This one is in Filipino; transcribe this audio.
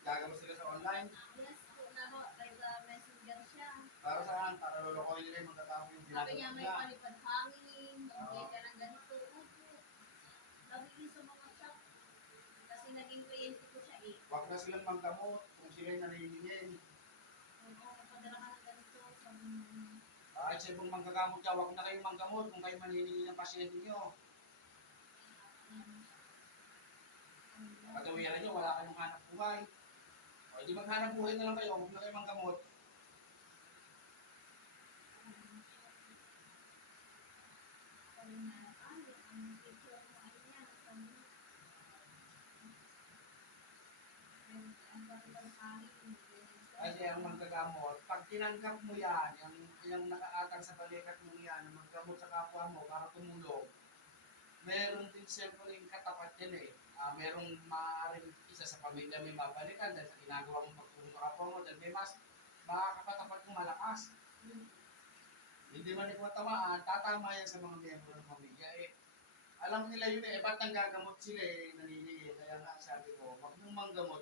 Gagamot sila sa online. Yes po, messenger siya. Para saan? Para lulukoy nila yung magkakamo yung Sabi ginagawa niya may nila. palipad hangin, magbigay Oo. ka ng ganito. Opo. Sabi ko sa mga shop, kasi naging kliyente ko siya eh. Huwag na silang manggamot kung sila'y naniningil. Oo, padala ka ng ganito. Sabi niya. Kahit sa ibang manggagamot ka, huwag na kayong manggamot kung kayo maniningil ng pasyente nyo. Katawiran nyo, wala kayong hanap buhay. O, hindi maghanap buhay na lang kayo, huwag na kayo manggamot. Sabi niya, ang picture mo ay niya. Sabi niya, ang palipad hangin. Kasi ang manggagamot, pag tinanggap mo yan, yung nakaatang sa balikat mo yan, maggamot sa kapwa mo para tumulong, meron din siyempre yung katapat yan eh. Merong maaaring isa sa pamilya may mabalikan dahil sa ginagawa mong pagtulong sa kapwa mo dahil may mas makakatapat kong malakas. Hindi man ikaw tamaan, tatama yan sa mga miyembro ng pamilya eh. Alam nila yun eh, ba't nang gagamot sila eh, naniningil. Kaya nga sabi ko, wag mong manggamot